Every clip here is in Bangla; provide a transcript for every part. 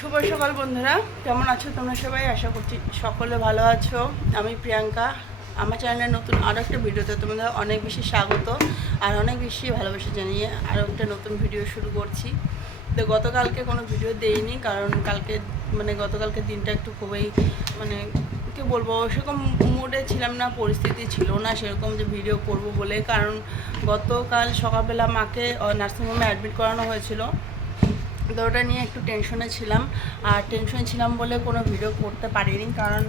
শুভ সকাল বন্ধুরা। কেমন আছো তোমরা সবাই? আশা করছি সকলে ভালো আছো। আমি প্রিয়াঙ্কা। আমার চ্যানেলে নতুন আরও একটা ভিডিওতে তোমাদের অনেক বেশি স্বাগত আর অনেক বেশি ভালোবাসা জানিয়ে আরও একটা নতুন ভিডিও শুরু করছি। তো গতকালকে কোনো ভিডিও দেইনি কারণ কালকে মানে গতকালকে দিনটা একটু খুবই মানে কি বলব, সেরকম মুডে ছিলাম না, পরিস্থিতি ছিল না সেরকম যে ভিডিও করব বলে। কারণ গতকাল সকালবেলা মাকে নার্সিংহোমে অ্যাডমিট করানো হয়েছিল। তো নিয়ে একটু টেনশনে ছিলাম। আর টেনশনে ছিলাম বলে কোনো ভিডিও করতে পারিনি কারণ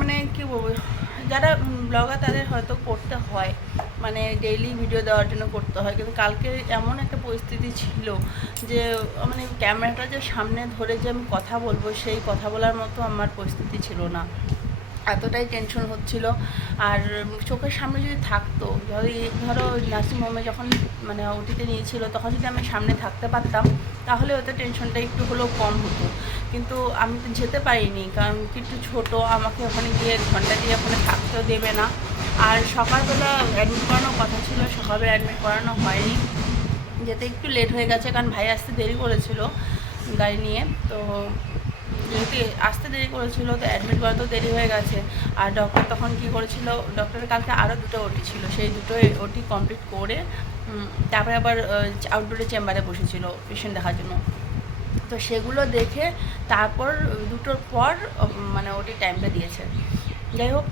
মানে কী বলব, যারা ব্লগার তাদের হয়তো করতে হয়। মানে ডেইলি ভিডিও দেওয়ার জন্য করতে হয়। কিন্তু কালকে এমন একটা পরিস্থিতি ছিল যে মানে ক্যামেরাটা যে সামনে ধরে যে আমি কথা বলব, সেই কথা বলার মতো আমার পরিস্থিতি ছিল না। এতটাই টেনশন হচ্ছিল। আর চোখের সামনে যদি থাকতো, যদি ধরো নার্সিংহোমে যখন মানে ওটিতে নিয়েছিল, তখন যদি আমি সামনে থাকতে পারতাম, তাহলে হয়তো টেনশনটা একটু হলেও কম হতো। কিন্তু আমি তো যেতে পারিনি, কারণ কি একটু ছোটো, আমাকে ওখানে গিয়ে ঘণ্টা দিয়ে ওখানে থাকতেও দেবে না। আর সকালবেলা অ্যাডমিট করানোর কথা ছিল সকালবেলা অ্যাডমিট করানো হয়নি। যেতে একটু লেট হয়ে গেছে, কারণ ভাই আসতে দেরি করেছিল গাড়ি নিয়ে, তো যেহেতু আসতে দেরি করেছিল, তো অ্যাডমিট করাতেও দেরি হয়ে গেছে। আর ডক্টর তখন কী করেছিল ডক্টরের কালকে আরও দুটো ওটি ছিল। সেই দুটো ওটি কমপ্লিট করে তারপরে আবার আউটডোরে চেম্বারে বসেছিল পেশেন্ট দেখার জন্য। তো সেগুলো দেখে তারপর দুটোর পর মানে ওটি টাইমটা দিয়েছে। যাই হোক,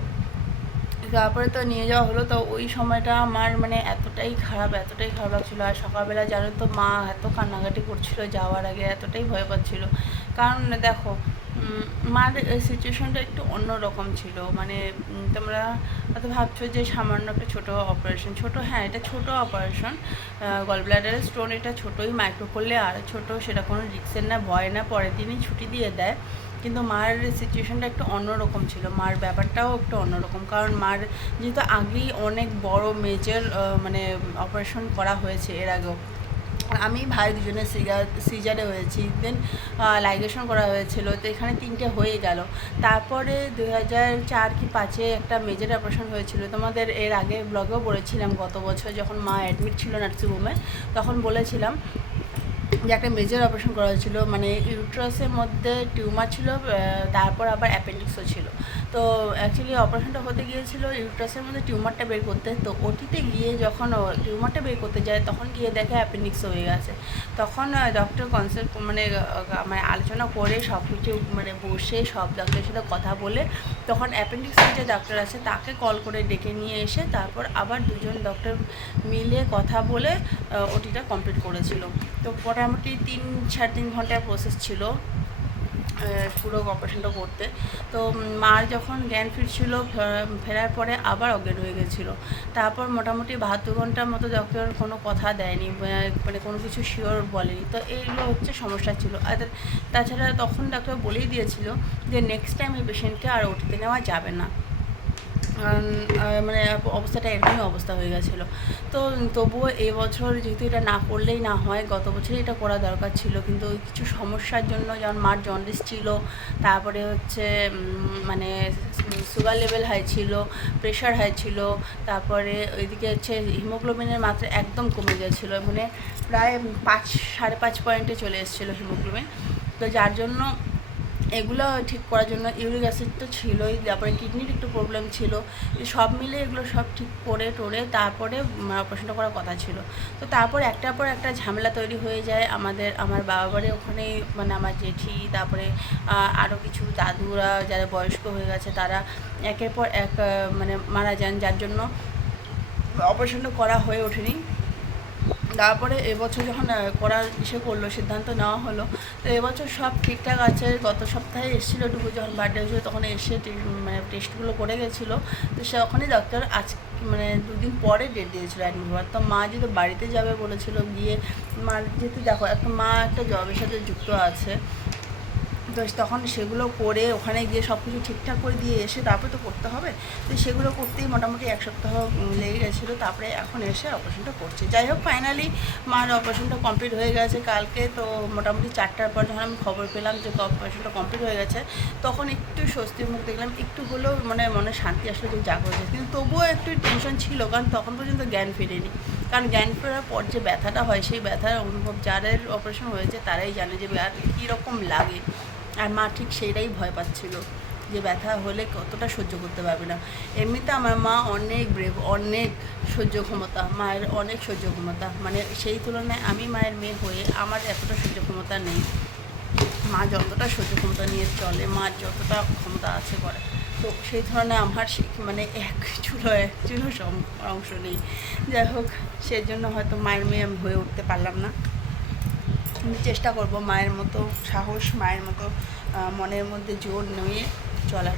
তারপরে তো নিয়ে যাওয়া হলো। তো ওই সময়টা আমার মানে এতটাই খারাপ এতটাই খারাপ লাগছিল। আর সকালবেলা জানো তো মা এত কান্নাকাটি করছিল যাওয়ার আগে, এতটাই ভয় পাচ্ছিল। কারণ দেখো মার সিচুয়েশনটা একটু অন্যরকম ছিল। মানে তোমরা হয়তো ভাবছ যে সামান্য একটা ছোটো অপারেশন ছোট হ্যাঁ এটা ছোট অপারেশন গল ব্লাডারের স্টোন এটা ছোটোই মাইক্রো করলে আর ছোট সেটা কোনো রিক্সের না, ভয় না, পরের দিনই ছুটি দিয়ে দেয়। কিন্তু মার সিচুয়েশনটা একটু অন্যরকম ছিল। মার ব্যাপারটাও একটু অন্যরকম। কারণ মার যেহেতু আগেই অনেক বড় মেজর মানে অপারেশন করা হয়েছে এর আগেও। আমি ভাই দুজনে সিজার সিজারে হয়েছি দেন লাইগেশন করা হয়েছিল, তো এখানে তিনটে হয়ে গেল। তারপরে দু হাজার চার কি পাঁচে একটা মেজর অপারেশন হয়েছিল। তোমাদের এর আগে ব্লগেও বলেছিলাম গত বছর যখন মা অ্যাডমিট ছিল নার্সিংহোমে তখন বলেছিলাম যে একটা মেজর অপারেশন করা হয়েছিল মানে ইউট্রাসের মধ্যে টিউমার ছিল তারপর আবার অ্যাপেন্ডিক্সও ছিল। তো অ্যাকচুয়ালি অপারেশনটা হতে গিয়েছিল ইউট্রাসের মধ্যে টিউমারটা বের করতে। তো ওটিতে গিয়ে যখন টিউমারটা বের করতে যায়, তখন গিয়ে দেখে অ্যাপেন্ডিক্স হয়ে গেছে। তখন ডক্টর কনসাল্ট মানে মানে আলোচনা করে সব কিছু মানে বসে সব ডক্টরের সাথে কথা বলে, তখন অ্যাপেন্ডিক্সের যে ডাক্তার আছে, তাকে কল করে ডেকে নিয়ে এসে তারপর আবার দুজন ডক্টর মিলে কথা বলে ওটিটা কমপ্লিট করেছিল। তো মোটামুটি তিন, সাড়ে তিন ঘণ্টার প্রসেস ছিল। পুরো অপারেশনটা করতে। তো মার যখন জ্ঞান ফিরছিল ফেরার পরে আবার অজ্ঞান হয়ে গেছিল। তারপর মোটামুটি বাহাত্তর ঘণ্টার মতো ডক্টর কোনো কথা দেয়নি মানে কোনো কিছু শিওর বলেনি। তো এইগুলো হচ্ছে সমস্যা ছিল। আর তাছাড়া তখন ডাক্তার বলেই দিয়েছিল যে নেক্সট টাইম এই পেশেন্টকে আর ওটিতে নেওয়া যাবে না। মানে অবস্থাটা এরকমই অবস্থা হয়ে গেছিল। তো তবুও এবছর যেহেতু এটা না করলেই না হয়, গত বছরই এটা করা দরকার ছিল। কিন্তু কিছু সমস্যার জন্য যেমন মার জন্ডিস ছিল, তারপরে হচ্ছে মানে সুগার লেভেল হাই ছিল প্রেশার হাই ছিল, তারপরে ওইদিকে হচ্ছে হিমোগ্লোবিনের মাত্রা একদম কমে গেছিল। মানে প্রায় পাঁচ, সাড়ে পাঁচ পয়েন্টে চলে এসেছিল হিমোগ্লোবিন তো যার জন্য এগুলো ঠিক করার জন্য ইউরিক অ্যাসিড তো ছিলই, তারপরে কিডনির একটু প্রবলেম ছিল। সব মিলে এগুলো সব ঠিক করে টোরে তারপরে অপারেশনটা করার কথা ছিল। তো তারপর একটার পর একটা ঝামেলা তৈরি হয়ে যায় আমাদের, আমার বাবা বাড়ি ওখানে মানে আমার জেঠি, তারপরে আরও কিছু দাদুরা যারা বয়স্ক হয়ে গেছে, তারা একের পর এক মানে মারা যান, যার জন্য অপারেশনটা করা হয়ে ওঠেনি। তারপরে এবছর যখন করার ইসে করল, সিদ্ধান্ত নেওয়া হলো, তো এবছর সব ঠিকঠাক আছে। গত সপ্তাহে এসেছিল টুকু, যখন বার্থডে হয়েছিল, তখন এসে মানে টেস্টগুলো করে গেছিল। তো সে ওখানে ডক্টর আজ মানে দুদিন পরে ডেট দিয়েছিলো অ্যাডমিট হওয়ার। তো মা যেহেতু বাড়িতে যাবে বলেছিলো, গিয়ে মা, যেহেতু দেখো, একটা মা একটা জবের সাথে যুক্ত আছে তো তখন সেগুলো করে ওখানে গিয়ে সব কিছু ঠিকঠাক করে দিয়ে এসে তারপরে তো করতে হবে। তো সেগুলো করতেই মোটামুটি এক সপ্তাহ লেগে গেছিল, তারপরে এখন এসে অপারেশনটা করছে। যাই হোক ফাইনালি মার অপারেশনটা কমপ্লিট হয়ে গেছে। কালকে তো মোটামুটি চারটার পর যখন আমি খবর পেলাম যে অপারেশনটা কমপ্লিট হয়ে গেছে, তখন একটু স্বস্তির মুখ দেখলাম, একটু হলেও মানে মনে শান্তি আসলে যে জাগো কিন্তু তবুও একটু টেনশন ছিল, কারণ তখন পর্যন্ত জ্ঞান ফিরেনি। কারণ জ্ঞান ফেরার পর যে ব্যথাটা হয়, সেই ব্যথার অনুভব যাদের অপারেশন হয়েছে, তারাই জানে যে আর কীরকম লাগে। আর মা ঠিক সেইটাই ভয় পাচ্ছিল যে ব্যথা হলে কতটা সহ্য করতে পারবে না। এমনিতে আমার মা অনেক ব্রেভ অনেক সহ্য ক্ষমতা, মায়ের অনেক সহ্য ক্ষমতা। মানে সেই তুলনায় আমি মায়ের মেয়ে হয়ে আমার এতটা সহ্য ক্ষমতা নেই। মা যতটা সহ্য ক্ষমতা নিয়ে চলে মার যতটা ক্ষমতা আছে করে, তো সেই ধরনের আমার মানে এক চুলো এক চুলো অংশ নেই। যাই হোক, সেজন্য হয়তো মায়ের মেয়ে আমি হয়ে উঠতে পারলাম না। চেষ্টা করব মায়ের মতো সাহস মায়ের মতো মনের মধ্যে জোর নিয়ে চলার।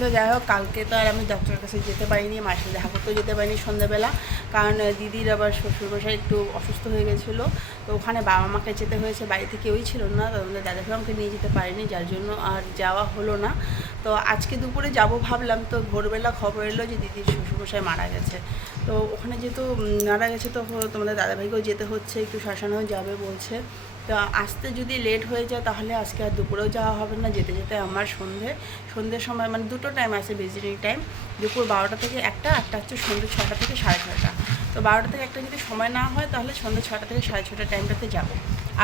তো যাই হোক, কালকে তো আর আমি ডক্টরের কাছে যেতে পারিনি সাথে দেখা করতেও যেতে পারিনি সন্ধ্যাবেলা কারণ দিদির আবার শ্বশুরমশাই একটু অসুস্থ হয়ে গেছিল। তো ওখানে বাবা মাকে যেতে হয়েছে, বাড়িতে কেউই ছিল না, তো আমাদের দাদা আমাকে নিয়ে যেতে পারিনি, যার জন্য আর যাওয়া হলো না। তো আজকে দুপুরে যাব ভাবলাম, তো ভোরবেলা খবর এলো যে দিদির শ্বশুরমশাই মারা গেছে। তো ওখানে যেহেতু মারা গেছে, তো তোমাদের দাদাভাইকেও যেতে হচ্ছে, একটু শ্মশানেও যাবে বলছে। তো আসতে যদি লেট হয়ে যায় তাহলে আজকে আর দুপুরেও যাওয়া হবে না, যেতে যেতে আমার সন্ধে সন্ধ্যের সময় মানে দুটো টাইম আছে ভিজিটিং টাইম দুপুর বারোটা থেকে একটা একটা হচ্ছে সন্ধ্যে ছটা থেকে সাড়ে ছটা তো বারোটা থেকে একটা যদি সময় না হয় তাহলে সন্ধ্যে ছটা থেকে সাড়ে ছটা টাইমটাতে যাব।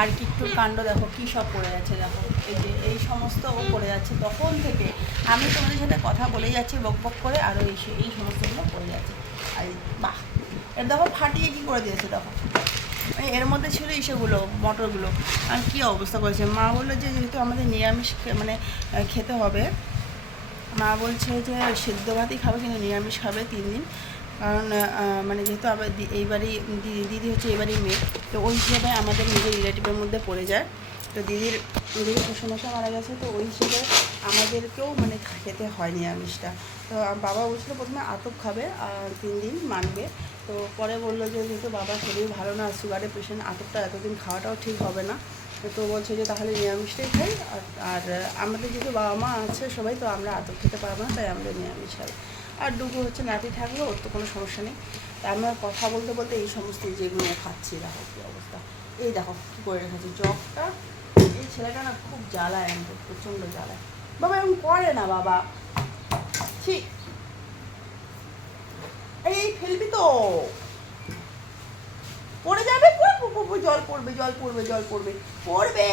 আর কিট্টুর কাণ্ড দেখো, কী সব পড়ে যাচ্ছে দেখো। এই যে, এই সমস্ত ও পড়ে যাচ্ছে তখন থেকে আমি তোমাদের সাথে কথা বলে যাচ্ছি, বক বক করে আরও এই এই সমস্তগুলো পড়ে যাচ্ছে আর বাহ! এর দেখো ফাটিয়ে কী করে দিয়েছে দেখো। এর মধ্যে ছিল ইসেগুলো মটরগুলো। আর কী অবস্থা করেছে? মা বলল যে যেহেতু আমাদের নিরামিষ মানে খেতে হবে, মা বলছে যে সেদ্ধ ভাতই খাবে, কিন্তু নিরামিষ খাবে তিন দিন। কারণ মানে যেহেতু আবার এইবারই দিদি দিদি হচ্ছে এবারই মেয়ে, তো ওই হিসেবে আমাদের নিজের রিলেটিভের মধ্যে পড়ে যায়। তো দিদির দিদির শ্বশুরমশাই মারা গেছে, তো ওই হিসেবে আমাদেরকেও মানে খেতে হয় নিরামিষটা। তো বাবা বলছিল প্রথমে আতপ খাবে তিন দিন মানবে। তো পরে বলল যে, যেহেতু বাবার শরীর ভালো না সুগারের পেশেন্ট আতপটা এতদিন খাওয়াটাও ঠিক হবে না, তো বলছে যে, তাহলে নিরামিষটাই খাই। আর আমাদের যেহেতু বাবা মা আছে সবাই, তো আমরা আতপ খেতে পারব না, তাই আমরা নিরামিষ খাই আর ডুবু হচ্ছে নাতি থাকল, ওর তো কোনো সমস্যা নেই। তা আমরা কথা বলতে বলতে এই সমস্ত যেগুলো খাচ্ছি, দেখো কী অবস্থা। এই দেখো কী করে রেখেছে জগটা। এই ছেলেটা না খুব জ্বালায় আমাকে, প্রচণ্ড জ্বালায়। বাবা এরকম করে না বাবা। ঠিক এই ফেলবি তো। পড়ে যাবে? জল পড়বে জল পড়বে জল পড়বে। পড়বে।